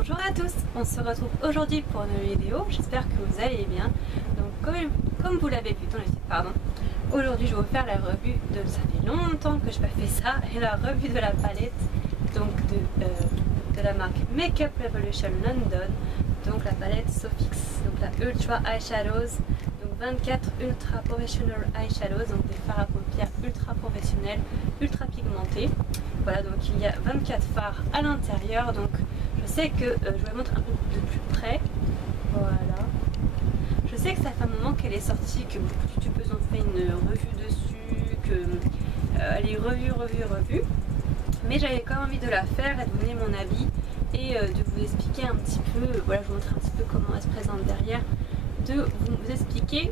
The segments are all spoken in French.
Bonjour à tous, on se retrouve aujourd'hui pour une vidéo, j'espère que vous allez bien. Donc comme vous l'avez vu dans le titre, aujourd'hui je vais vous faire la revue de, ça fait longtemps que je n'ai pas fait ça, et la revue de la palette donc de la marque Makeup Revolution London, donc la palette Sofix, donc la Ultra Eyeshadows, donc 24 Ultra Professional Eyeshadows, donc des fards à paupières ultra professionnels, ultra pigmentés. Voilà, donc il y a 24 fards à l'intérieur, donc je sais que je vous la montre un peu de plus près. Voilà. Je sais que ça fait un moment qu'elle est sortie, que beaucoup de youtubeuses ont fait une revue dessus, qu'elle est revue. Mais j'avais quand même envie de la faire et de vous donner mon avis et de vous expliquer un petit peu, voilà, je vous montre un petit peu comment elle se présente derrière, de vous expliquer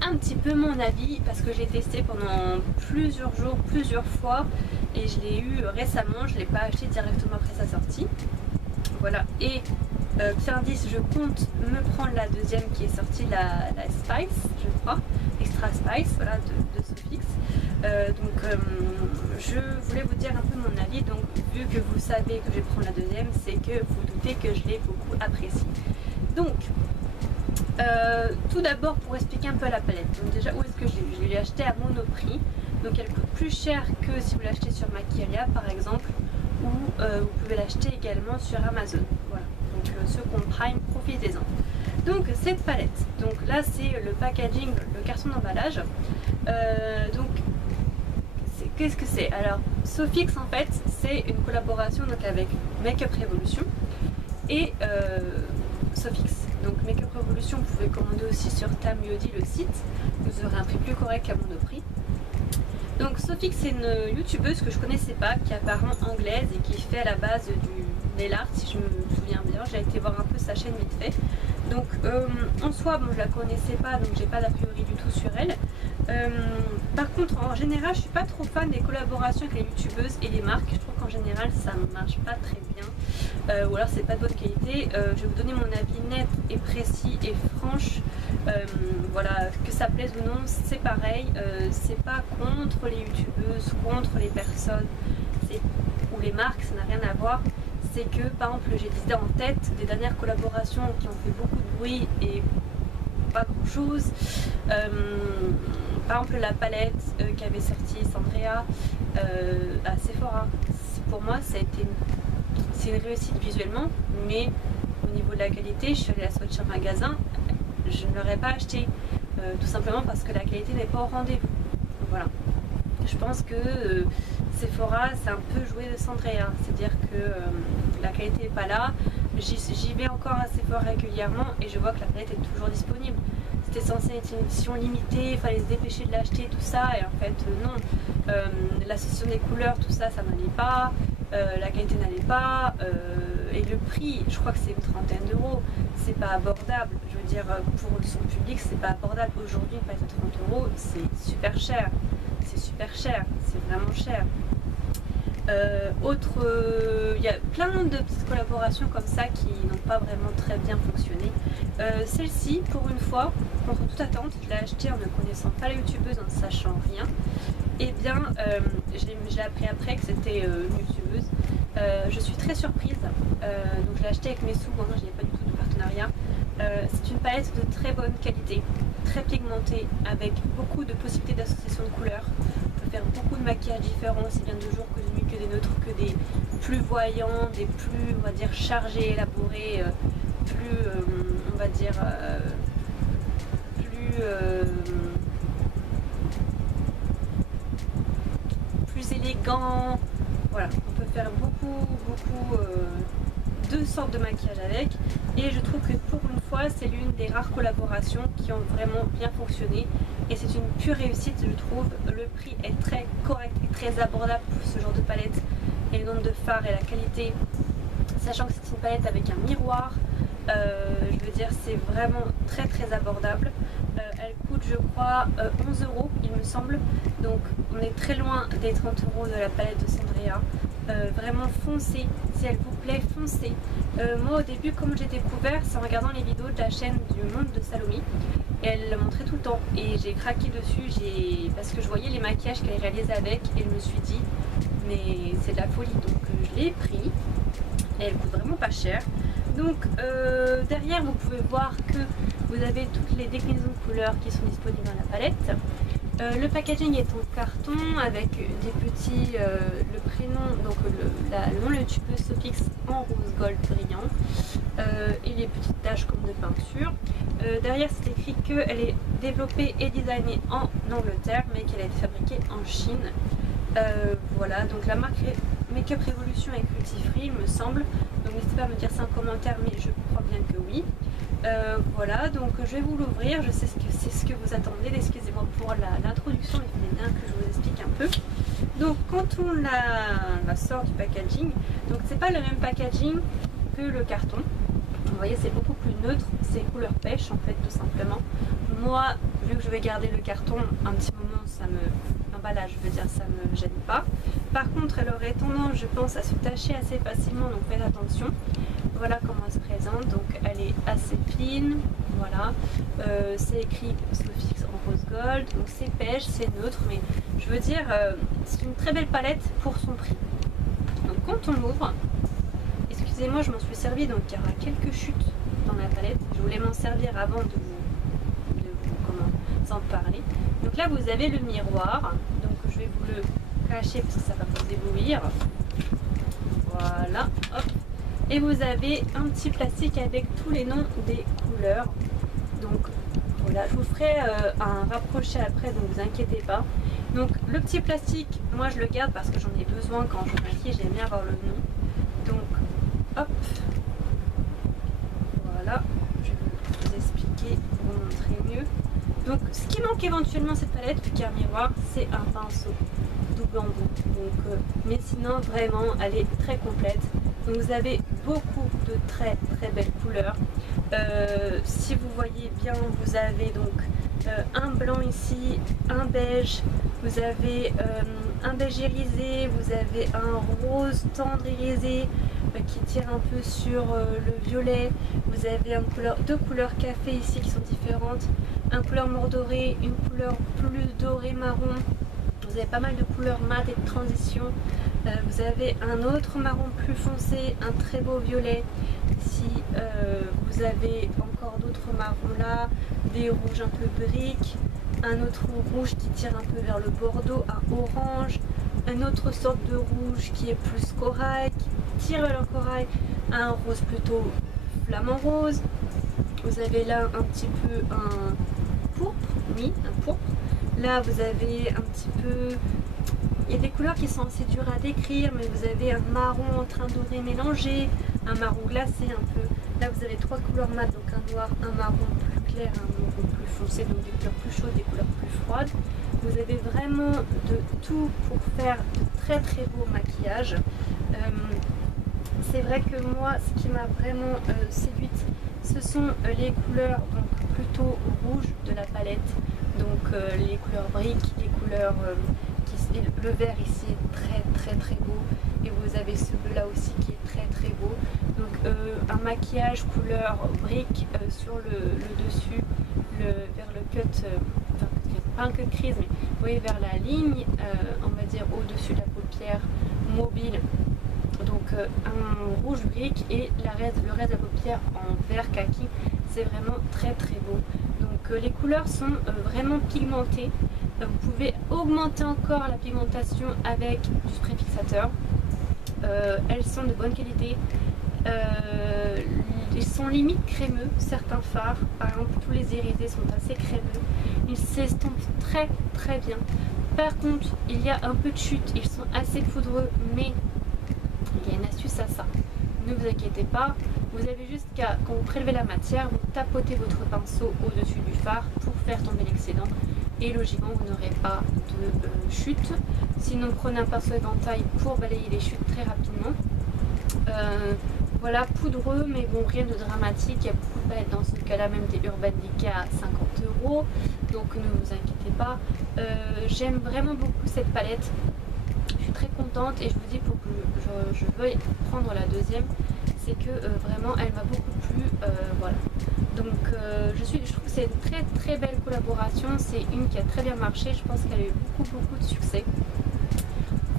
un petit peu mon avis parce que j'ai testé pendant plusieurs jours, plusieurs fois et je l'ai eu récemment, je ne l'ai pas acheté directement après sa sortie. Voilà, et petit indice, je compte me prendre la deuxième qui est sortie, la Spice, je crois, Extra Spice, voilà, de Sofix. Je voulais vous dire un peu mon avis, donc vu que vous savez que je vais prendre la deuxième, c'est que vous doutez que je l'ai beaucoup appréciée. Donc, tout d'abord pour expliquer un peu la palette, donc déjà où est-ce que je l'ai acheté à Monoprix, donc elle coûte plus cher que si vous l'achetez sur Maquialia par exemple, ou vous pouvez l'acheter également sur Amazon. Voilà, donc ceux qui ont Prime, profitez-en. Donc cette palette, donc là c'est le packaging, le carton d'emballage. Donc qu'est-ce que c'est? Alors Sofix en fait c'est une collaboration donc avec Makeup Revolution et Sofix. Donc Makeup Revolution, vous pouvez commander aussi sur Tamiodi le site, vous aurez un prix plus correct qu'à Monoprix. Donc Sofix c'est une youtubeuse que je connaissais pas, qui est apparemment anglaise et qui fait à la base du nail art si je me souviens bien. J'ai été voir un peu sa chaîne vite fait. Donc en soi, bon, je la connaissais pas, donc j'ai pas d'a priori du tout sur elle. Par contre, en général, je suis pas trop fan des collaborations avec les youtubeuses et les marques. Je trouve qu'en général, ça ne marche pas très bien, ou alors c'est pas de bonne qualité. Je vais vous donner mon avis net et précis et franche. Voilà, que ça plaise ou non, c'est pareil. C'est pas contre les youtubeuses, contre les personnes, ou les marques, ça n'a rien à voir. C'est que par exemple, j'ai des idées en tête des dernières collaborations qui ont fait beaucoup de bruit et pas grand chose. Par exemple la palette qu'avait sorti Sandrea à Sephora, pour moi ça a été c'est une réussite visuellement, mais au niveau de la qualité, je suis allée la swatcher en magasin, je ne l'aurais pas acheté tout simplement parce que la qualité n'est pas au rendez-vous. Voilà, je pense que Sephora c'est un peu joué de Sandrea, c'est-à-dire que la qualité n'est pas là. J'y vais encore à Sephora régulièrement et je vois que la palette est toujours disponible. C'était censé être une édition limitée, il fallait se dépêcher de l'acheter, tout ça, et en fait non. L'association des couleurs, tout ça, ça n'allait pas, la qualité n'allait pas, et le prix, je crois que c'est une trentaine d'euros, c'est pas abordable. Je veux dire, pour son public, c'est pas abordable. Aujourd'hui, une palette à 30 euros, c'est super cher, c'est vraiment cher. Il y a plein de petites collaborations comme ça qui n'ont pas vraiment très bien fonctionné. Celle-ci, pour une fois, contre toute attente, je l'ai achetée en ne connaissant pas la youtubeuse, en ne sachant rien. Et bien, je l'ai appris après que c'était une youtubeuse. Je suis très surprise. Donc je l'ai achetée avec mes sous, moi je n'ai pas du tout de partenariat. C'est une palette de très bonne qualité, très pigmentée, avec beaucoup de possibilités d'association de couleurs. On peut faire beaucoup de maquillages différents, aussi bien de jour que de nuit, que des neutres, que des plus voyants, des plus, on va dire, chargés, élaborés, plus, on va dire, plus élégants. Voilà, on peut faire beaucoup de sortes de maquillage avec, et je trouve que pour une fois c'est l'une des rares collaborations qui ont vraiment bien fonctionné et c'est une pure réussite. Je trouve le prix est très correct et très abordable pour ce genre de palette et le nombre de fards et la qualité, sachant que c'est une palette avec un miroir. Je veux dire, c'est vraiment très abordable. Elle coûte, je crois, 11 euros il me semble, donc on est très loin des 30 euros de la palette de Sandrea. Vraiment foncez, si elle vous plaît, foncez. Moi au début, comme j'ai découvert, c'est en regardant les vidéos de la chaîne du Monde de Salomé, et elle le montrait tout le temps et j'ai craqué dessus, parce que je voyais les maquillages qu'elle réalisait avec et je me suis dit mais c'est de la folie, donc je l'ai pris. et elle coûte vraiment pas cher. Donc derrière vous pouvez voir que vous avez toutes les déclinaisons de couleurs qui sont disponibles dans la palette. Le packaging est en carton avec des petits, le prénom, donc le nom de youtubeuse Sophix en rose gold brillant et les petites taches comme de peinture. Derrière c'est écrit qu'elle est développée et designée en Angleterre mais qu'elle a été fabriquée en Chine. Voilà, donc la marque Makeup Revolution est cruelty free il me semble, donc n'hésitez pas à me dire ça en commentaire, mais je crois bien que oui. Voilà, donc je vais vous l'ouvrir, je sais que c'est ce que vous attendez, excusez-moi pour l'introduction, mais il fallait bien que je vous explique un peu. Donc quand on la sort du packaging, donc c'est pas le même packaging que le carton. Vous voyez, c'est beaucoup plus neutre, c'est couleur pêche en fait, tout simplement. Moi, vu que je vais garder le carton un petit moment, l'emballage, je veux dire, ça me gêne pas. Par contre, elle aurait tendance, je pense, à se tacher assez facilement, donc faites attention. Voilà comment elle se présente, donc elle est assez fine, voilà. C'est écrit Sophix en rose gold, donc c'est pêche, c'est neutre, mais je veux dire, c'est une très belle palette pour son prix. Donc quand on l'ouvre, excusez-moi, je m'en suis servi, donc il y aura quelques chutes dans la palette. Je voulais m'en servir avant de vous en parler. Donc là, vous avez le miroir. Donc je vais vous le cacher parce que ça va vous éblouir. Voilà, hop. Et vous avez un petit plastique avec tous les noms des couleurs. Donc voilà, je vous ferai un rapproché après, donc vous inquiétez pas. Donc le petit plastique, moi je le garde parce que j'en ai besoin quand je maquille, j'aime bien avoir le nom. Donc hop, voilà, je vais vous expliquer, vous montrer mieux. Donc ce qui manque éventuellement cette palette, vu qu'il y a un miroir, c'est un pinceau double embout. Donc, mais sinon vraiment elle est très complète. Donc vous avez beaucoup de très belles couleurs. Si vous voyez bien, vous avez donc un blanc ici, un beige, vous avez un beige irisé, vous avez un rose tendre irisé qui tire un peu sur le violet, vous avez deux couleurs café ici qui sont différentes, une couleur mordorée, une couleur plus dorée marron, vous avez pas mal de couleurs mat et de transition. Vous avez un autre marron plus foncé, un très beau violet. Ici, vous avez encore d'autres marrons là, des rouges un peu briques, un autre rouge qui tire un peu vers le bordeaux, un orange, une autre sorte de rouge qui est plus corail, qui tire vers le corail, un rose plutôt flamant rose. Vous avez là un petit peu un pourpre, oui, un pourpre. Là, vous avez un petit peu... Il y a des couleurs qui sont assez dures à décrire, mais vous avez un marron en train doré mélangé, un marron glacé un peu. Là, vous avez trois couleurs mat, donc un noir, un marron plus clair, un marron plus foncé, donc des couleurs plus chaudes, des couleurs plus froides. Vous avez vraiment de tout pour faire de très beaux maquillages. C'est vrai que moi, ce qui m'a vraiment séduite, ce sont les couleurs donc plutôt rouges de la palette. Donc les couleurs briques, les couleurs... le vert ici est très beau, et vous avez ce bleu là aussi qui est très beau. Donc un maquillage couleur brique sur le dessus, vers le cut, enfin pas un cut crease, mais vous voyez vers la ligne, on va dire au dessus de la paupière mobile. Donc un rouge brique et le reste de la paupière en vert kaki, c'est vraiment très beau. Donc les couleurs sont vraiment pigmentées. Vous pouvez augmenter encore la pigmentation avec du spray fixateur. Elles sont de bonne qualité. Ils sont limite crémeux, certains fards, par exemple tous les irisés sont assez crémeux. Ils s'estompent très bien. Par contre, il y a un peu de chute, ils sont assez poudreux, mais il y a une astuce à ça. Ne vous inquiétez pas, vous avez juste qu'à, quand vous prélevez la matière, vous tapotez votre pinceau au-dessus du fard pour faire tomber l'excédent. Et logiquement vous n'aurez pas de chute. Sinon prenez un pinceau éventail pour balayer les chutes très rapidement. Voilà, poudreux, mais bon, rien de dramatique. Il y a beaucoup de palettes dans ce cas-là, même des Urban Decay à 50 €. Donc ne vous inquiétez pas. J'aime vraiment beaucoup cette palette. Je suis très contente et je vous dis pour que je veuille prendre la deuxième, c'est que vraiment elle m'a beaucoup plu. Voilà. Donc je trouve que c'est une très belle collaboration. C'est une qui a très bien marché. Je pense qu'elle a eu beaucoup de succès.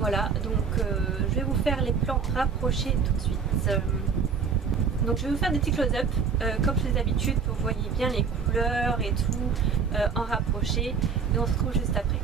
Voilà, donc je vais vous faire les plans rapprochés tout de suite. Donc je vais vous faire des petits close-up comme je fais d'habitude, vous voyez bien les couleurs et tout en rapproché, et on se retrouve juste après.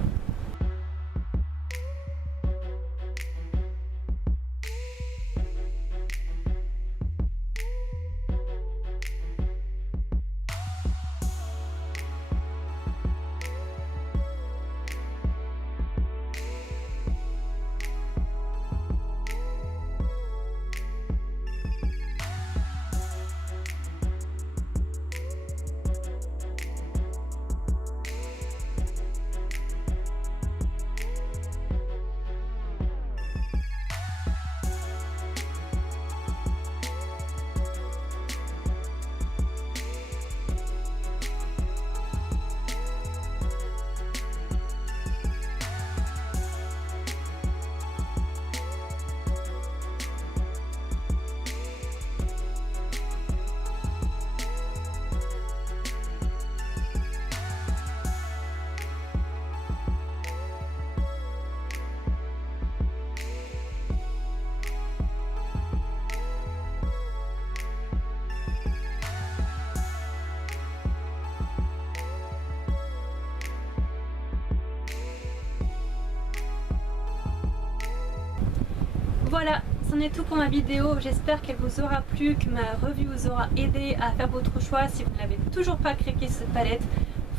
Voilà, c'en est tout pour ma vidéo, j'espère qu'elle vous aura plu, que ma revue vous aura aidé à faire votre choix. Si vous n'avez toujours pas craqué cette palette,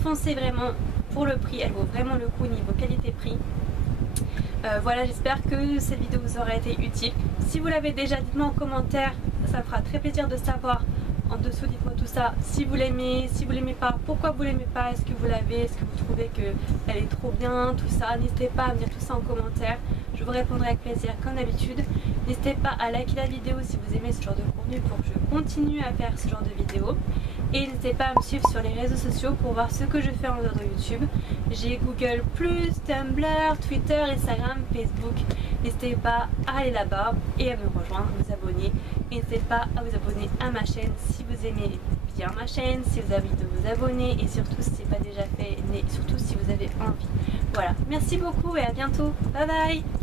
foncez vraiment pour le prix, elle vaut vraiment le coup niveau qualité-prix. Voilà, j'espère que cette vidéo vous aura été utile. Si vous l'avez déjà, dites-moi en commentaire, ça me fera très plaisir de savoir. En dessous, dites-moi tout ça, si vous l'aimez, si vous l'aimez pas, pourquoi vous l'aimez pas, est-ce que vous l'avez, est-ce que vous trouvez qu'elle est trop bien, tout ça. N'hésitez pas à me dire tout ça en commentaire, je vous répondrai avec plaisir comme d'habitude. N'hésitez pas à liker la vidéo si vous aimez ce genre de contenu pour que je continue à faire ce genre de vidéos. Et n'hésitez pas à me suivre sur les réseaux sociaux pour voir ce que je fais en dehors de YouTube. J'ai Google+, Tumblr, Twitter, Instagram, Facebook. N'hésitez pas à aller là-bas et à me rejoindre, à vous abonner. Et n'hésitez pas à vous abonner à ma chaîne si vous aimez bien ma chaîne, si vous avez envie de vous abonner et surtout si ce n'est pas déjà fait, mais surtout si vous avez envie. Voilà, merci beaucoup et à bientôt. Bye bye.